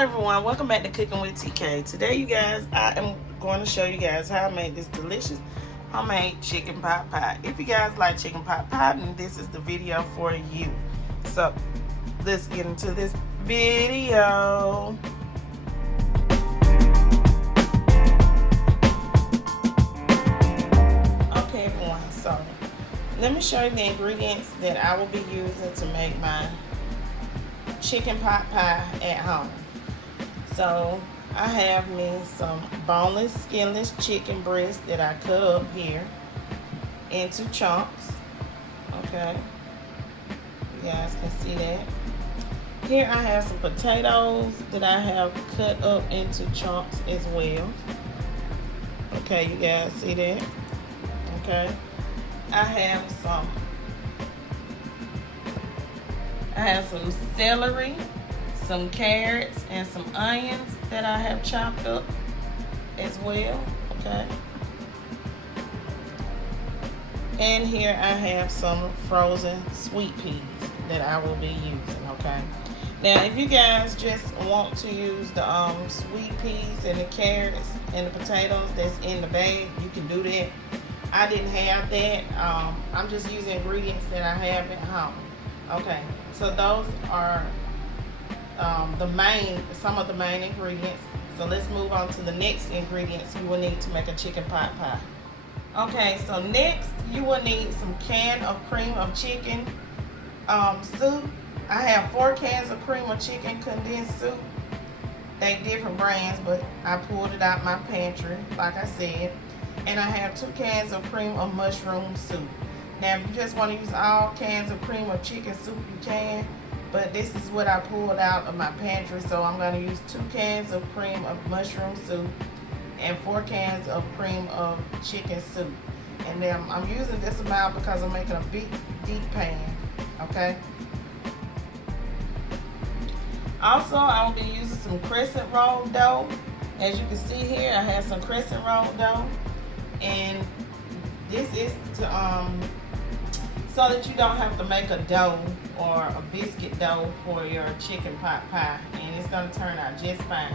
everyone, welcome back to Cooking with TK. Today you guys, I am going to show you guys how I made this delicious homemade chicken pot pie. If you guys like chicken pot pie, then this is the video for you. So let's get into this video. Okay everyone, so let me show you the ingredients that I will be using to make my chicken pot pie at home. So I have me some boneless, skinless chicken breast that I cut up here into chunks. Okay, you guys can see that. Here I have some potatoes that I have cut up into chunks as well. Okay, you guys see that? Okay, I have some celery, some carrots, and some onions that I have chopped up as well. Okay, and here I have some frozen sweet peas that I will be using. Okay, now if you guys just want to use the sweet peas and the carrots and the potatoes that's in the bag, you can do that. I didn't have that. I'm just using ingredients that I have at home. Okay, so those are some of the main ingredients. So let's move on to the next ingredients you will need to make a chicken pot pie. Okay, so next you will need some can of cream of chicken soup. I have 4 cans of cream of chicken condensed soup. They different brands, but I pulled it out my pantry, like I said. And I have 2 cans of cream of mushroom soup. Now, if you just want to use all cans of cream of chicken soup, you can. But this is what I pulled out of my pantry. So I'm going to use 2 cans of cream of mushroom soup and 4 cans of cream of chicken soup. And then I'm using this amount because I'm making a big, deep pan. Okay. Also, I will be using some crescent roll dough. As you can see here, I have some crescent roll dough. And this is to so that you don't have to make a dough or a biscuit dough for your chicken pot pie, and it's going to turn out just fine.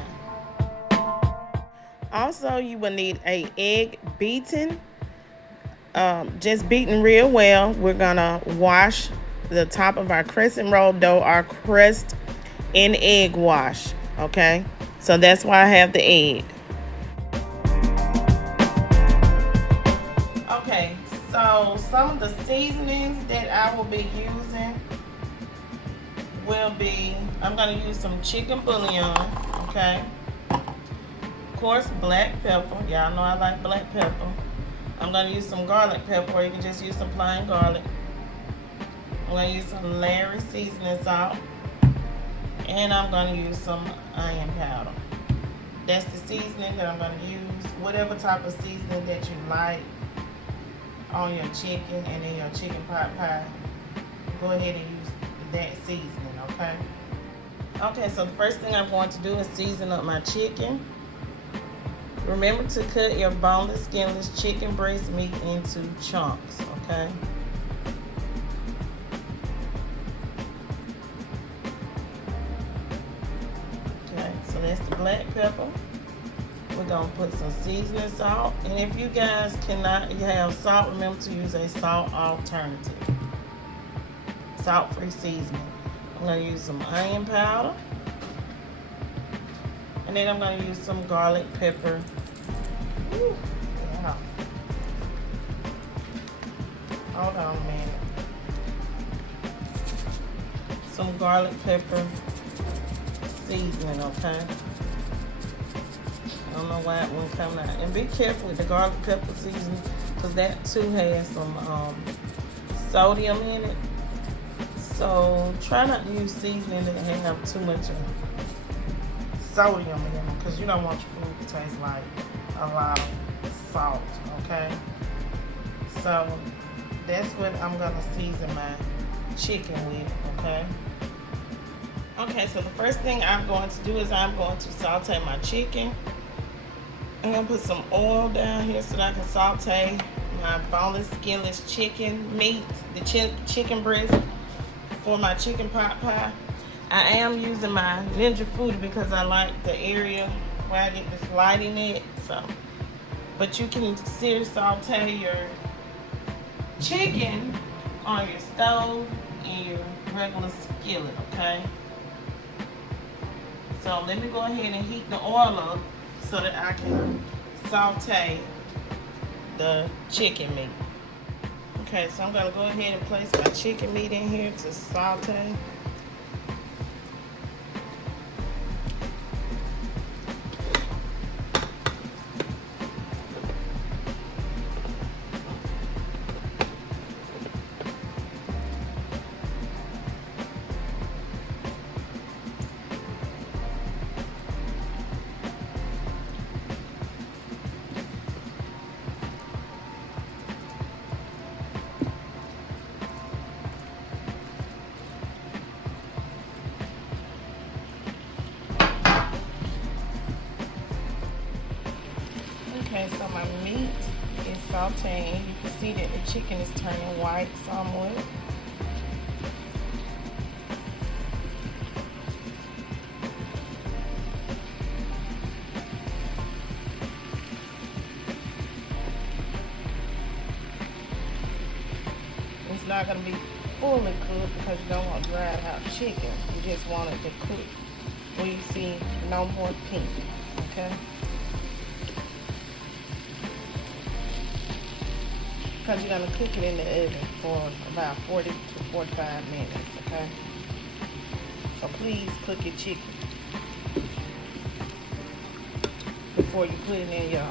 Also, you will need an egg beaten, just beaten real well. We're going to wash the top of our crescent roll dough, our crust, in egg wash. Okay, so that's why I have the egg. Okay, so some of the seasonings that I will be using will be, I'm going to use some chicken bouillon, okay? Of course, black pepper. Y'all know I like black pepper. I'm going to use some garlic pepper, or you can just use some plain garlic. I'm going to use some Celery seasoning salt. And I'm going to use some onion powder. That's the seasoning that I'm going to use. Whatever type of seasoning that you like on your chicken and in your chicken pot pie, go ahead and use that seasoning, okay? Okay, so the first thing I'm going to do is season up my chicken. Remember to cut your boneless, skinless chicken breast meat into chunks, okay? Okay, so that's the black pepper. We're going to put some seasoning salt. And if you guys cannot have salt, remember to use a salt alternative. Salt-free seasoning. I'm going to use some onion powder. And then I'm going to use some garlic pepper. Ooh, yeah. Hold on a minute. Some garlic pepper seasoning, okay? I don't know why it won't come out. And be careful with the garlic pepper seasoning, because that too has some sodium in it. So try not to use seasoning that have too much sodium in them, because you don't want your food to taste like a lot of salt, okay? So that's what I'm going to season my chicken with, okay? Okay, so the first thing I'm going to do is I'm going to saute my chicken. I'm going to put some oil down here so that I can saute my boneless, skinless chicken meat, the chicken breast for my chicken pot pie. I am using my Ninja Foodie because I like the area where I get this light in it. So, but you can sear saute your chicken on your stove and your regular skillet, okay? So let me go ahead and heat the oil up so that I can saute the chicken meat. Okay, so I'm gonna go ahead and place my chicken meat in here to saute. Okay, so my meat is sauteing. You can see that the chicken is turning white somewhat. It's not going to be fully cooked because you don't want dried out chicken. You just want it to cook where you see no more pink, okay? Because you're going to cook it in the oven for about 40 to 45 minutes, okay? So please cook your chicken before you put it in your,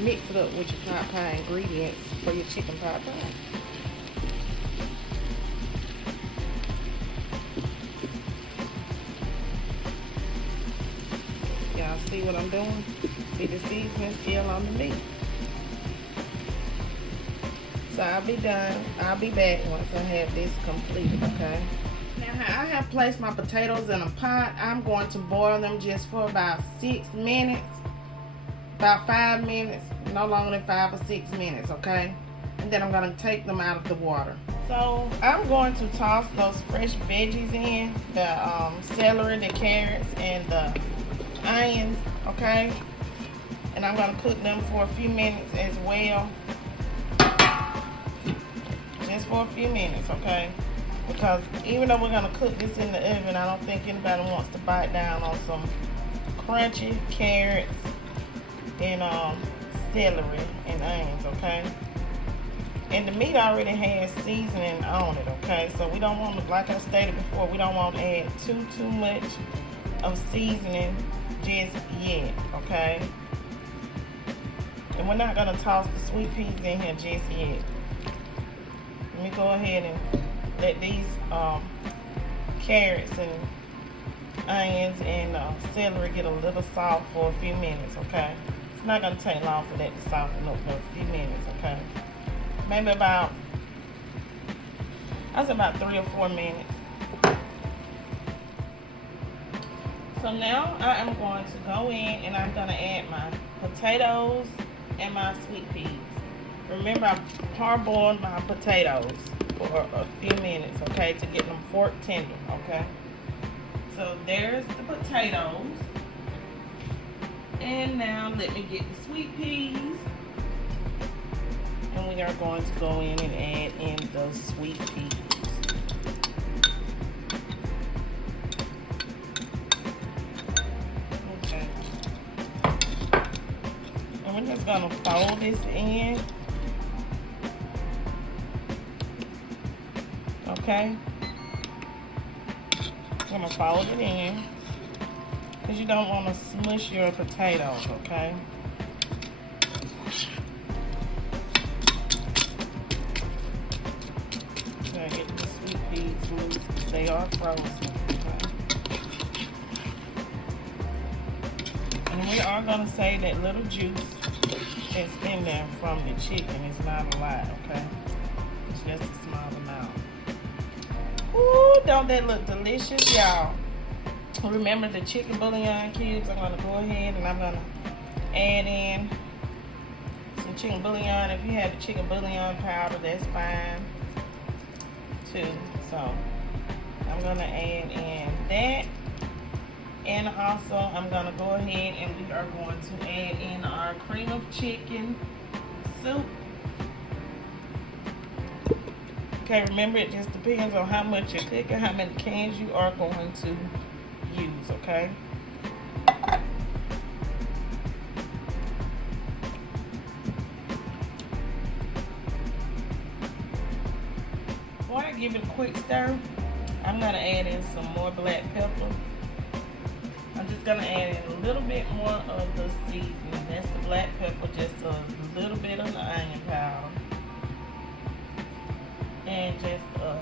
mix it up with your pot pie ingredients for your chicken pot pie. Y'all see what I'm doing? See the seasoning still on the meat. So I'll be done. I'll be back once I have this completed, okay? Now I have placed my potatoes in a pot. I'm going to boil them just for about 6 minutes. About 5 minutes, no longer than 5 or 6 minutes, okay? And then I'm gonna take them out of the water. So I'm going to toss those fresh veggies in, the celery, the carrots, and the onions, okay? And I'm gonna cook them for a few minutes as well. Just for a few minutes, okay? Because even though we're gonna cook this in the oven, I don't think anybody wants to bite down on some crunchy carrots and celery and onions, okay? And the meat already has seasoning on it, okay? So we don't want to, like I stated before, we don't want to add too much of seasoning just yet, okay? And we're not gonna toss the sweet peas in here just yet. Let me go ahead and let these carrots and onions and celery get a little soft for a few minutes, okay? It's not going to take long for that to soften up for a few minutes, okay? Maybe about, that's about 3 or 4 minutes. So now I am going to go in and I'm going to add my potatoes and my sweet peas. Remember, I parboiled my potatoes for a few minutes, okay, to get them fork tender, okay? So there's the potatoes. And now let me get the sweet peas. And we are going to go in and add in those sweet peas. Okay. And we're just gonna fold this in. Okay. I'm gonna fold it in. Because you don't want to smush your potatoes, okay? Gotta get the sweet peas loose because they are frozen, okay? And we are going to say that little juice that's in there from the chicken is not a lot, okay? It's just a small amount. Ooh, don't that look delicious, y'all? Remember the chicken bouillon cubes. I'm going to go ahead and I'm going to add in some chicken bouillon. If you have the chicken bouillon powder, that's fine too. So I'm gonna add in that. And also I'm gonna go ahead and we are going to add in our cream of chicken soup. Okay, remember it just depends on how much you're cooking, how many cans you are going to use, okay? Before I give it a quick stir, I'm gonna add in some more black pepper. I'm just gonna add in a little bit more of the seasoning. That's the black pepper, just a little bit of the onion powder. And just a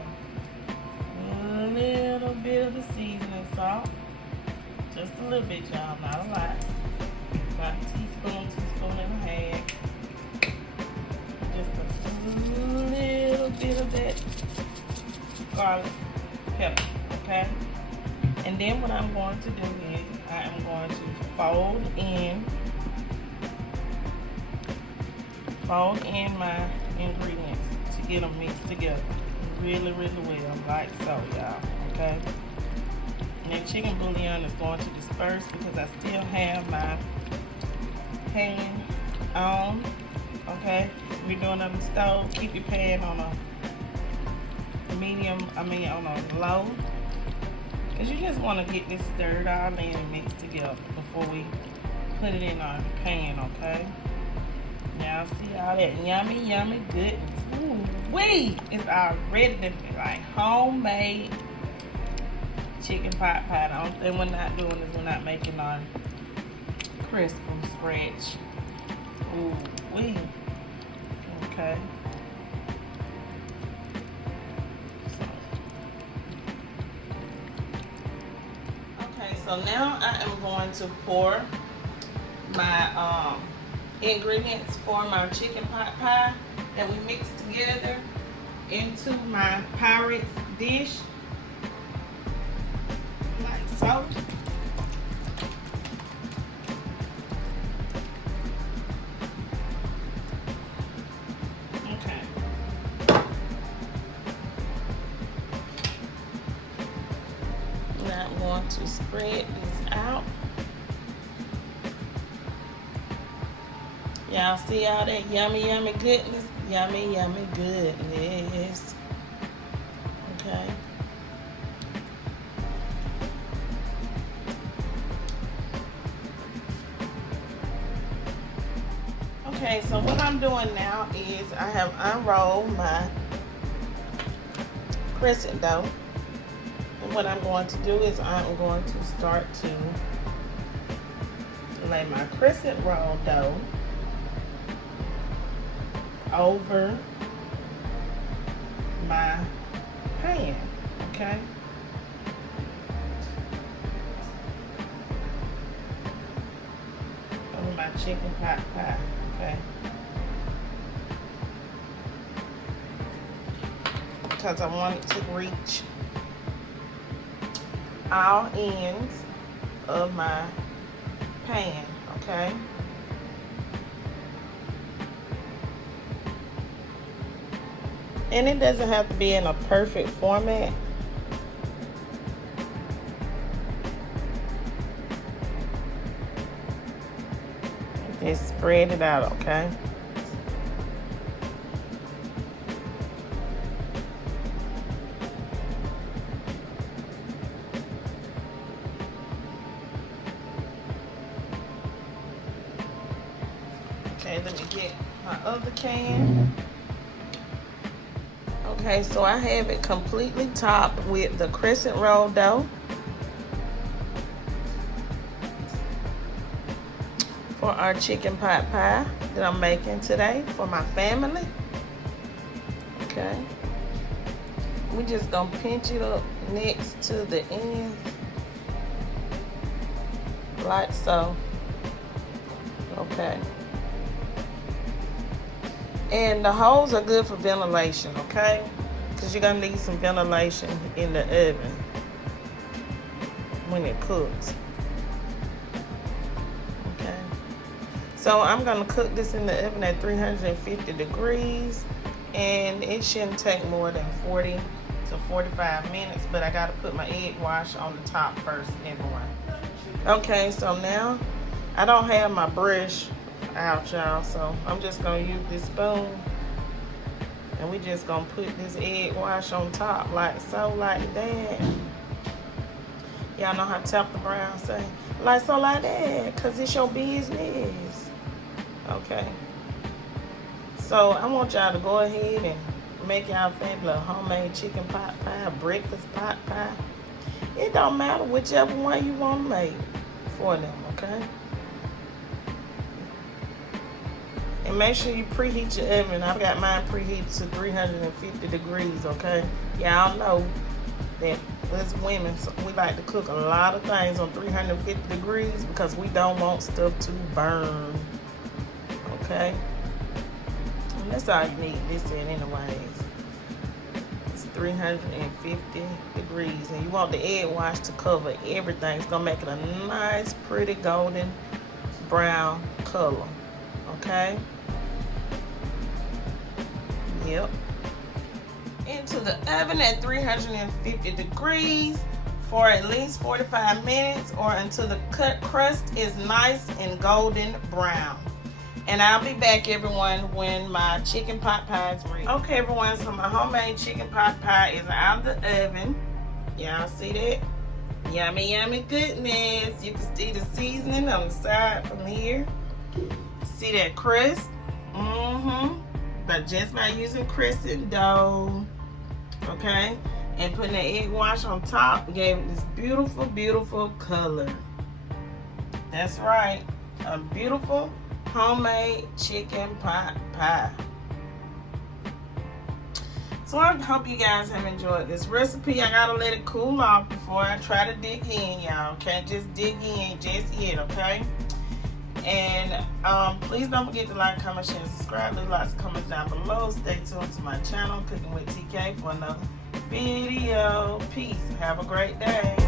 little bit of the seasoning salt. Just a little bit, y'all, not a lot. About a teaspoon and a half. Just a little bit of that garlic pepper, okay? And then what I'm going to do is I am going to fold in my ingredients to get them mixed together really, really well, like so, y'all, okay? And then chicken bouillon is going to disperse because I still have my pan on, okay? We're doing it on the stove. Keep your pan on a medium, on a low, because you just want to get this stirred all in and mixed together before we put it in our pan, okay? Now see all that yummy, yummy goodness. Ooh, wee! It's already like homemade chicken pot pie. The only thing we're not doing is we're not making our crisp from scratch. Ooh, wee! Okay. So now I am going to pour my ingredients for my chicken pot pie that we mixed together into my Pyrex dish, like so. Okay. Now I'm going to spread this out. Y'all see all that yummy, yummy goodness? Yummy, yummy goodness. Okay. Okay, so what I'm doing now is I have unrolled my crescent dough. And what I'm going to do is I'm going to start to lay my crescent roll dough over my pan, okay? Over my chicken pot pie, okay? Because I want it to reach all ends of my pan, okay? And it doesn't have to be in a perfect format. Just spread it out, okay? Okay, let me get my other can. Okay, so I have it completely topped with the crescent roll dough for our chicken pot pie that I'm making today for my family. Okay, we just gonna pinch it up next to the end, like so. Okay. And the holes are good for ventilation, okay? Because you're going to need some ventilation in the oven when it cooks. Okay. So I'm going to cook this in the oven at 350 degrees. And it shouldn't take more than 40 to 45 minutes, but I gotta put my egg wash on the top first, everyone. Okay, so now I don't have my brush out, y'all, so I'm just gonna use this spoon, and we just gonna put this egg wash on top like so, like that. Y'all know how to tap the brown say? Like so, like that, cause it's your business. Okay. So I want y'all to go ahead and make y'all favorite homemade chicken pot pie, breakfast pot pie. It don't matter, whichever one you want to make for them, okay? And make sure you preheat your oven. I've got mine preheated to 350 degrees, okay? Y'all know that as women, so we like to cook a lot of things on 350 degrees because we don't want stuff to burn, okay? And that's all you need this in anyways. It's 350 degrees, and you want the egg wash to cover everything. It's gonna make it a nice, pretty golden brown color, okay? Yep. Into the oven at 350 degrees for at least 45 minutes, or until the cut crust is nice and golden brown. And I'll be back, everyone, when my chicken pot pie is ready. Okay, everyone, so my homemade chicken pot pie is out of the oven. Y'all see that? Yummy, yummy goodness. You can see the seasoning on the side from here. See that crust? But just by using Crescent dough, okay, and putting the egg wash on top, gave it this beautiful, beautiful color. That's right, a beautiful homemade chicken pot pie. So I hope you guys have enjoyed this recipe. I gotta let it cool off before I try to dig in, y'all. Can't just dig in just yet, okay? And please don't forget to like, comment, share, and subscribe. Leave lots of comments down below. Stay tuned to my channel, Cooking with TK, for another video. Peace. Have a great day.